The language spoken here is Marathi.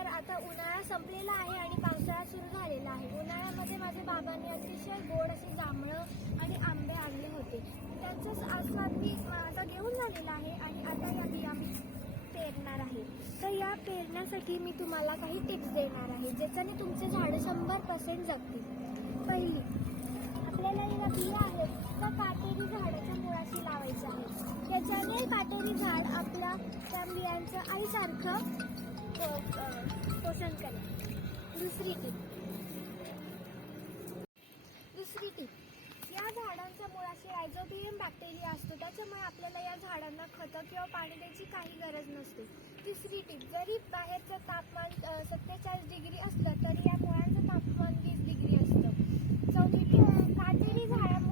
तर आता उन्हाळा संपलेला आहे आणि पावसाळा सुरू झालेला आहे. उन्हाळ्यामध्ये माझ्या बाबांनी अतिशय गोड असे जांभळं आणि आंबे आणले होते. त्यांचाच आस्वाद मी आता घेऊन झालेला आहे आणि आता या बिया मी पेरणार आहे. तर या पेरण्यासाठी मी तुम्हाला काही टिप्स देणार आहे, ज्याच्याने तुमचे झाडं 100% जगतील. पहिली, आपल्याला या बिया आहेत तर काटेरी झाडाच्या मुळाशी लावायचं आहे. त्याच्याने काटेरी झाड आपल्या त्या बियांचं आईसारखं पोषण करेल. दुसरी टीप, या झाडांच्या मुळाशी रायझोबियम बॅक्टेरिया असतो, त्याच्यामुळे आपल्याला या झाडांना खतं किंवा पाणी द्यायची काही गरज नसते. तिसरी टीप, जरी बाहेरचं तापमान 47 डिग्री असलं तरी या मुळांचं तापमान 20 डिग्री असतं. चौथी टीप, काटेरी झाडांमुळे